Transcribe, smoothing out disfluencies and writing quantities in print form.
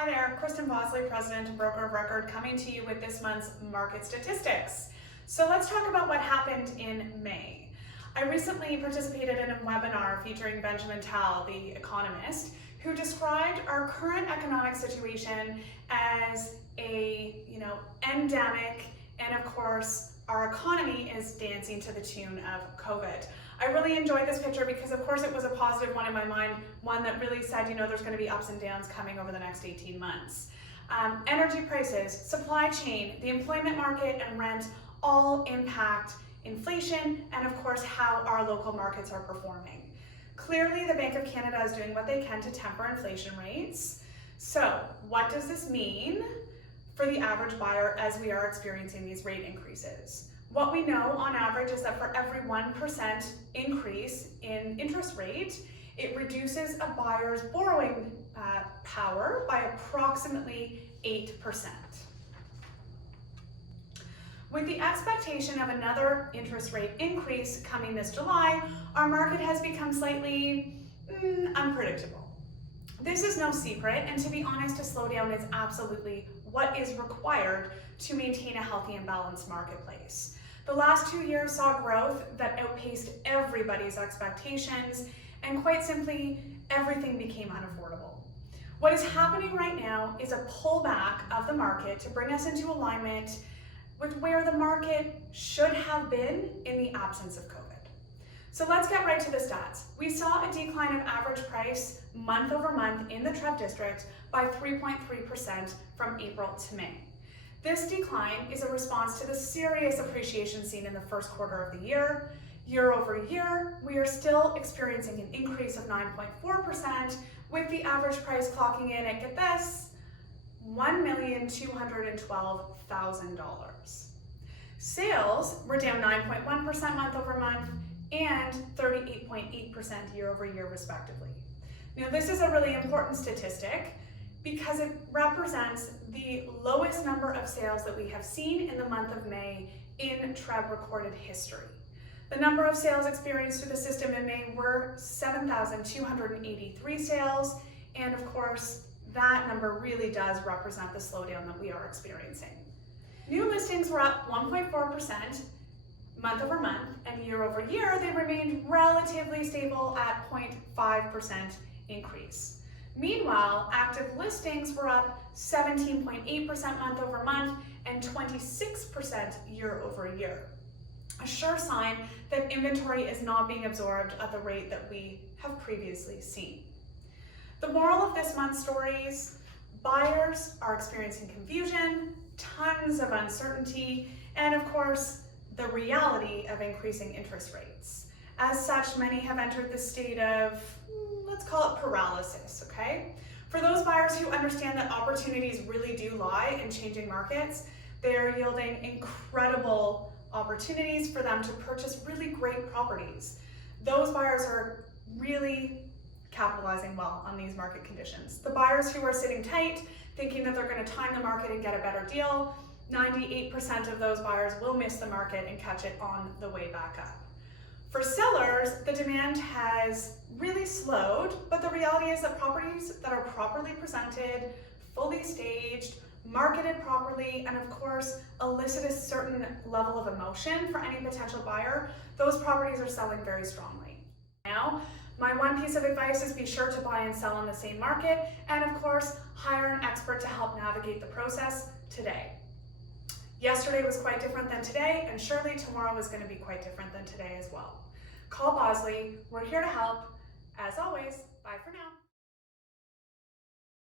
Hi there, Christan Bosley, President and Broker of Record, coming to you with this month's market statistics. So let's talk about what happened in May. I recently participated in a webinar featuring Benjamin Tal, the economist, who described our current economic situation as a, endemic, and of course, our economy is dancing to the tune of COVID. I really enjoyed this picture because of course it was a positive one in my mind, one that really said, there's going to be ups and downs coming over the next 18 months. Energy prices, supply chain, the employment market, and rent all impact inflation and of course how our local markets are performing. Clearly, the Bank of Canada is doing what they can to temper inflation rates. So what does this mean for the average buyer as we are experiencing these rate increases? What we know on average is that for every 1% increase in interest rate, it reduces a buyer's borrowing power by approximately 8%. With the expectation of another interest rate increase coming this July, our market has become slightly unpredictable. This is no secret, and to be honest, a slowdown is absolutely what is required to maintain a healthy and balanced marketplace. The last 2 years saw growth that outpaced everybody's expectations, and quite simply, everything became unaffordable. What is happening right now is a pullback of the market to bring us into alignment with where the market should have been in the absence of COVID. So let's get right to the stats. We saw a decline of average price month over month in the Trev district by 3.3% from April to May. This decline is a response to the serious appreciation seen in the first quarter of the year. Year over year, we are still experiencing an increase of 9.4%, with the average price clocking in at, get this, $1,212,000. Sales were down 9.1% month over month and 38.8% year over year respectively. Now this is a really important statistic because it represents the lowest number of sales that we have seen in the month of May in Trev recorded history. The number of sales experienced through the system in May were 7,283 sales, and of course, that number really does represent the slowdown that we are experiencing. New listings were up 1.4% month over month, and year over year, they remained relatively stable at 0.5% increase. Meanwhile, active listings were up 17.8% month over month and 26% year over year. A sure sign that inventory is not being absorbed at the rate that we have previously seen. The moral of this month's stories: buyers are experiencing confusion, tons of uncertainty, and of course, the reality of increasing interest rates. As such, many have entered the state of, let's call it paralysis, okay? For those buyers who understand that opportunities really do lie in changing markets, they are yielding incredible opportunities for them to purchase really great properties. Those buyers are really capitalizing well on these market conditions. The buyers who are sitting tight, thinking that they're going to time the market and get a better deal, 98% of those buyers will miss the market and catch it on the way back up. For sellers, the demand has really slowed, but the reality is that properties that are properly presented, fully staged, marketed properly, and of course, elicit a certain level of emotion for any potential buyer, those properties are selling very strongly. Now, my one piece of advice is be sure to buy and sell on the same market, and of course, hire an expert to help navigate the process today. Yesterday was quite different than today, and surely tomorrow is going to be quite different than today as well. Call Bosley. We're here to help. As always, bye for now.